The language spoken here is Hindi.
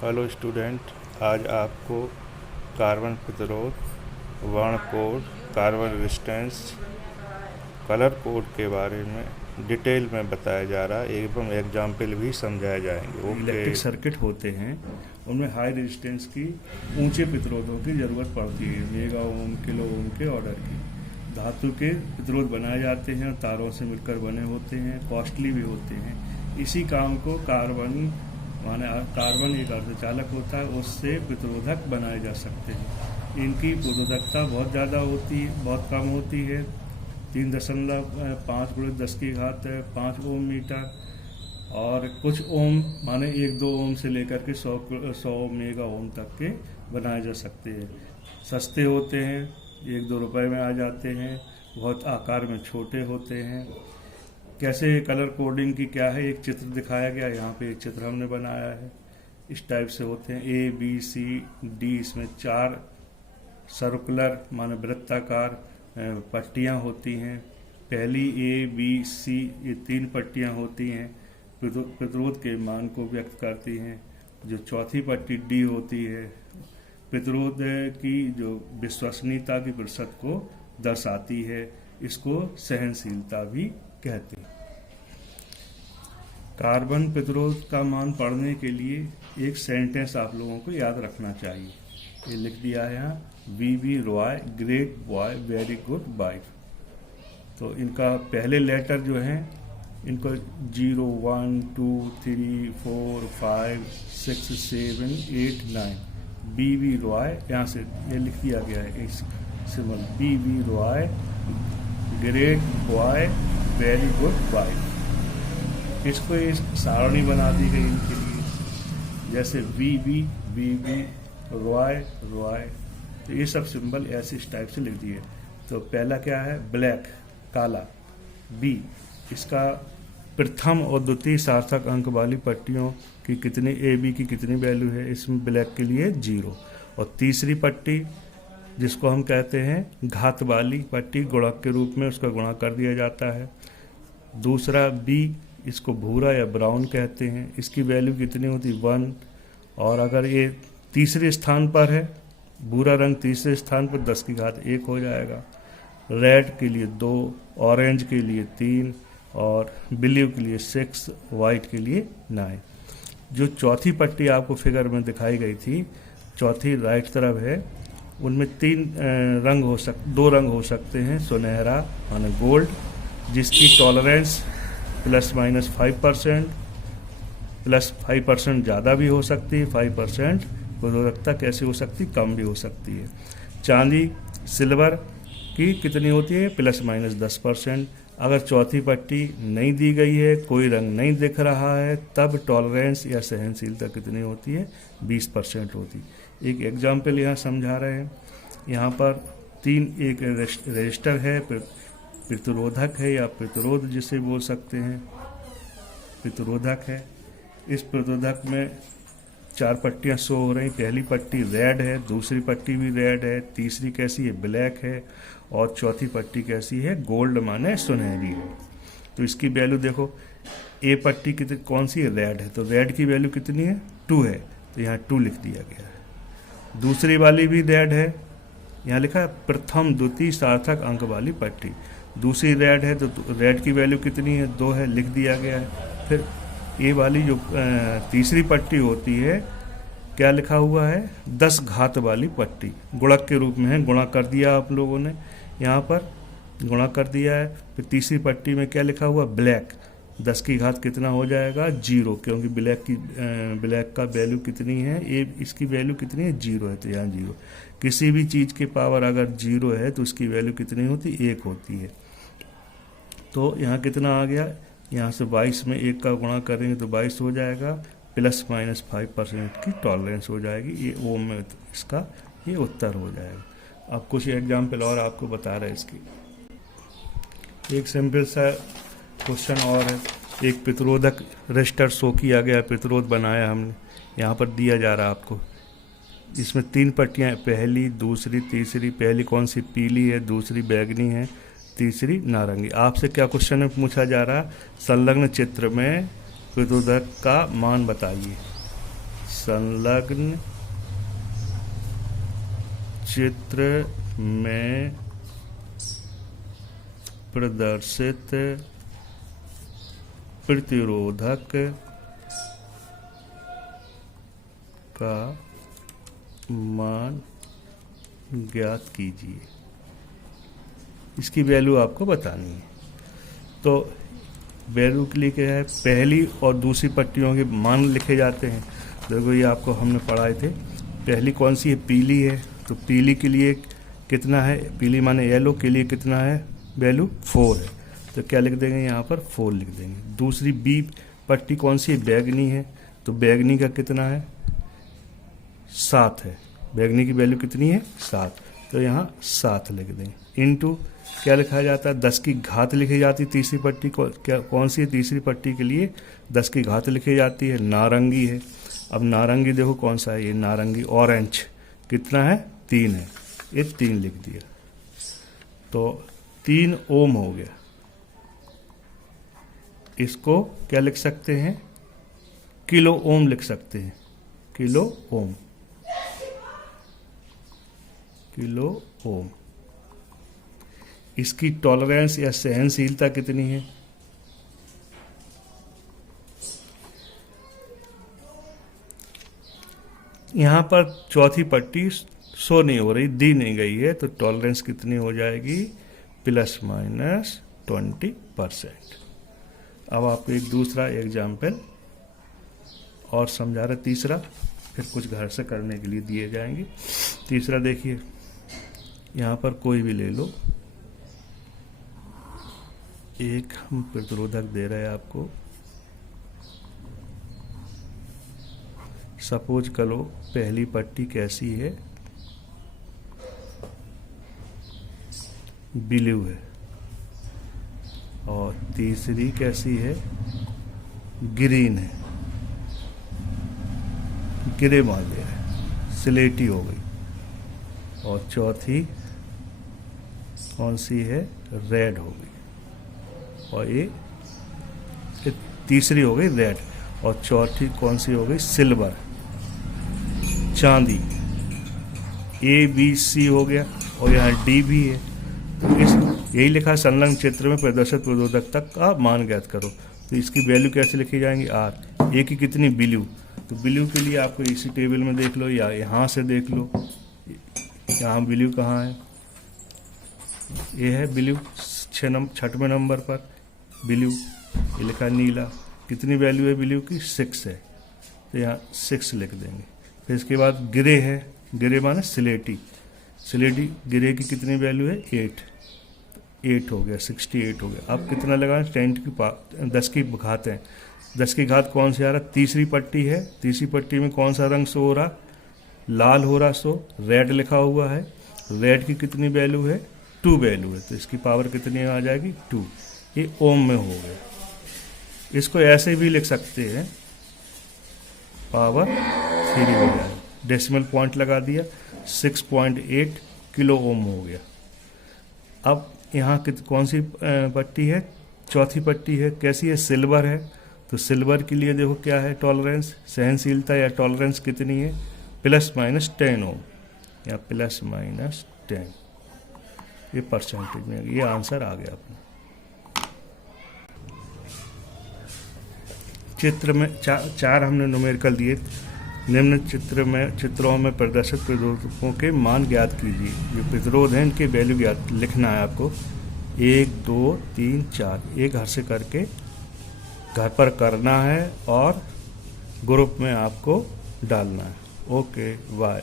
हेलो स्टूडेंट, आज आपको कार्बन प्रतिरोध, वर्ण code, carbon resistance, colour code के बारे में डिटेल में बताया जा रहा है एवं एग्जाम्पल भी समझाए जाएंगे। इलेक्ट्रिक सर्किट होते हैं, उनमें हाई रेजिस्टेंस की ऊंचे प्रतिरोधों की ज़रूरत पड़ती है, मेगा ओम, किलो ओम के ऑर्डर की। धातु के प्रतिरोध बनाए जाते हैं, तारों से मिलकर बने होते हैं, कॉस्टली भी होते हैं। इसी काम को कार्बन एक अर्धचालक होता है, उससे प्रतिरोधक बनाए जा सकते हैं। इनकी प्रतिरोधकता बहुत ज़्यादा होती है, बहुत कम होती है, 3.5 × 10⁵ ओम मीटर, और कुछ ओम 1-2 ओम से लेकर के 100 मेगा ओम तक के बनाए जा सकते हैं। सस्ते होते हैं, 1-2 रुपए में आ जाते हैं, बहुत आकार में छोटे होते हैं। कैसे कलर कोडिंग की क्या है, एक चित्र दिखाया गया, यहाँ पे एक चित्र हमने बनाया है। इस टाइप से होते हैं A B C D, इसमें 4 सर्कुलर वृत्ताकार पट्टियाँ होती हैं। पहली A B C ये 3 पट्टियाँ होती हैं, प्रतिरोध के मान को व्यक्त करती हैं। जो चौथी पट्टी D होती है, प्रतिरोध की जो विश्वसनीयता की प्रतिशत को दर्शाती है। इसको सहनशीलता भी कहते हैं। कार्बन प्रतिरोध का मान पढ़ने के लिए एक सेंटेंस आप लोगों को याद रखना चाहिए। ये लिख दिया है यहाँ, V.B. Roy great boy very good wife. तो इनका पहले लेटर जो है, इनको 0 1 2 3 4 5 6 7 8 9 B.B. रॉय, यहाँ से ये लिख दिया गया है इस symbol, B.B. Roy great boy very good wife. इसको इस सारणी बना दी गई इनके लिए, जैसे B.B. रॉय रॉय, तो ये सब सिंबल ऐसे इस टाइप से लिख दिए। तो पहला क्या है, ब्लैक काला, B। इसका प्रथम और द्वितीय सार्थक अंक वाली पट्टियों की कितनी AB की कितनी वैल्यू है, इसमें ब्लैक के लिए 0। और तीसरी पट्टी जिसको हम कहते हैं घात वाली पट्टी, गुणक के रूप में उसका गुणा कर दिया जाता है। दूसरा B, इसको भूरा या ब्राउन कहते हैं, इसकी वैल्यू कितनी होती, 1। और अगर ये तीसरे स्थान पर है, भूरा रंग तीसरे स्थान पर 10⁻1 हो जाएगा। रेड के लिए 2, ऑरेंज के लिए 3, और ब्लू के लिए 6, वाइट के लिए 9। जो चौथी पट्टी आपको फिगर में दिखाई गई थी, चौथी राइट तरफ है, उनमें 2 रंग हो सकते हैं, सुनहरा गोल्ड, जिसकी टॉलरेंस ±5%, +5% ज़्यादा भी हो सकती है, 5% प्रतिरोधकता कैसे हो सकती, कम भी हो सकती है। चांदी सिल्वर की कितनी होती है, ±10%। अगर चौथी पट्टी नहीं दी गई है, कोई रंग नहीं दिख रहा है, तब टॉलरेंस या सहनशीलता कितनी होती है, 20% होती। एक एग्जाम्पल यहाँ समझा रहे हैं। यहाँ पर एक रेजिस्टर है, प्रतिरोधक है या प्रतिरोध जिसे बोल सकते हैं, प्रतिरोधक है। इस प्रतिरोधक में 4 पट्टियाँ शो हो रही। पहली पट्टी रेड है, दूसरी पट्टी भी रेड है, तीसरी कैसी है, ब्लैक है, और चौथी पट्टी कैसी है, गोल्ड माने सुनहरी है। तो इसकी वैल्यू देखो, A पट्टी कितनी कौन सी है, रेड है, तो रेड की वैल्यू कितनी है, 2 है, तो यहाँ 2 लिख दिया गया है। दूसरी वाली भी रेड है, यहाँ लिखा है प्रथम द्वितीय सार्थक अंक वाली पट्टी। दूसरी रेड है, तो रेड की वैल्यू कितनी है, 2 है, लिख दिया गया है। फिर ये वाली जो तीसरी पट्टी होती है, क्या लिखा हुआ है, 10 घात वाली पट्टी, गुणक के रूप में है, गुणा कर दिया आप लोगों ने, यहाँ पर गुणा कर दिया है। फिर तीसरी पट्टी में क्या लिखा हुआ, ब्लैक, 10 की घात कितना हो जाएगा, 0, क्योंकि ब्लैक का वैल्यू कितनी है, इसकी वैल्यू कितनी है, 0 है, तो यहाँ 0। किसी भी चीज़ के पावर अगर 0 है तो उसकी वैल्यू कितनी होती, 1 होती है। तो यहाँ कितना आ गया, यहाँ से 22 में 1 का गुणा करेंगे तो 22 हो जाएगा, ±5% की टॉलरेंस हो जाएगी। ये ओम में इसका ये उत्तर हो जाएगा। अब कुछ एग्जाम्पल और आपको बता रहे हैं इसकी। एक सिंपल सा क्वेश्चन और है, एक प्रतिरोधक रेजिस्टर शो किया गया, प्रतिरोध बनाया हमने, यहाँ पर दिया जा रहा है आपको। इसमें 3 पट्टियाँ, पहली, दूसरी, तीसरी। पहली कौन सी, पीली है, दूसरी बैगनी है, तीसरी नारंगी। आपसे क्या क्वेश्चन में पूछा जा रहा है, संलग्न चित्र में प्रतिरोधक का मान बताइए। संलग्न चित्र में प्रदर्शित प्रतिरोधक का मान ज्ञात कीजिए। इसकी वैल्यू आपको बतानी है। तो वैल्यू के लिए क्या है, पहली और दूसरी पट्टियों के मान लिखे जाते हैं। देखो ये आपको हमने पढ़ाए थे। पहली कौन सी है, पीली है, तो पीली के लिए कितना है, पीली माने येलो के लिए कितना है, वैल्यू 4 है, तो क्या लिख देंगे यहाँ पर 4 लिख देंगे। दूसरी बी पट्टी कौन सी है, बैगनी है, तो बैगनी का कितना है 7 है, बैगनी की वैल्यू कितनी है 7, तो यहाँ 7 लिख देंगे। इनटू क्या लिखा जाता है, 10 की घात लिखी जाती है। तीसरी पट्टी को क्या कौन सी है, तीसरी पट्टी के लिए 10 की घात लिखी जाती है, नारंगी है। अब नारंगी देखो कौन सा है, ये नारंगी ऑरेंज कितना है 3 है, ये 3 लिख दिया, तो 3 ओम हो गया। इसको क्या लिख सकते हैं, किलो ओम लिख सकते हैं, किलो ओम, किलो ओम। इसकी टॉलरेंस या सहनशीलता कितनी है, यहां पर चौथी पट्टी शो नहीं हो रही, दी नहीं गई है, तो टॉलरेंस कितनी हो जाएगी ±20%। अब आपको एक दूसरा एग्जाम्पल और समझा रहे, तीसरा फिर कुछ घर से करने के लिए दिए जाएंगे। तीसरा देखिए, यहाँ पर कोई भी ले लो, एक हम प्रतिरोधक दे रहे हैं आपको, सपोज करो पहली पट्टी कैसी है, ब्लू है, और तीसरी कैसी है, ग्रीन है, ग्रे मान लिया है, स्लेटी हो गई, और चौथी कौन सी है, रेड हो गई, और ये तीसरी हो गई रेड, और चौथी कौन सी हो गई, सिल्वर, चांदी। ABC हो गया, और यहाँ D भी है। तो इस यही लिखा है, संलग्न क्षेत्र में प्रदर्शित प्रतिरोधकता का मान ज्ञात करो। तो इसकी वैल्यू कैसे लिखी जाएंगी, R। ए की कितनी, ब्लू, तो ब्लू के लिए आपको इसी टेबल में देख लो या यहाँ से देख लो, यहाँ ब्लू कहाँ है, ये है ब्लू 6वें नंबर पर ब्लू, ये लिखा नीला, कितनी वैल्यू है ब्लू की 6 है, तो यहाँ 6 लिख देंगे। फिर इसके बाद ग्रे है, ग्रे माने स्लेटी, स्लेटी ग्रे की कितनी वैल्यू है 8 हो गया, 68 हो गया। अब कितना लगाएं, 10 की घात है, 10 की घात कौन सी आ रहा, तीसरी पट्टी है, तीसरी पट्टी में कौन सा रंग शो हो रहा, लाल हो रहा, सो रेड लिखा हुआ है, रेड की कितनी वैल्यू है 2 वैल्यू है, तो इसकी पावर कितनी आ जाएगी 2, ये ओम में हो गया। इसको ऐसे भी लिख सकते हैं, पावर 3 हो गया, डेसिमल पॉइंट लगा दिया, 6.8 किलो ओम हो गया। अब यहाँ कौन सी पट्टी है, चौथी पट्टी है, कैसी है, सिल्वर है, तो सिल्वर के लिए देखो क्या है, टॉलरेंस, सहनशीलता या टॉलरेंस कितनी है, ±10 ओम, या ±10, ये परसेंटेज में, ये आंसर आ गया अपना। चित्र में चार हमने न्यूमेरिकल दिए, निम्न चित्रों में प्रदर्शित प्रतिरोधकों के मान ज्ञात कीजिए। जो प्रतिरोध हैं इनके वैल्यू ज्ञात लिखना है आपको, 1 2 3 4, एक घर से करके घर पर करना है और ग्रुप में आपको डालना है। Okay bye.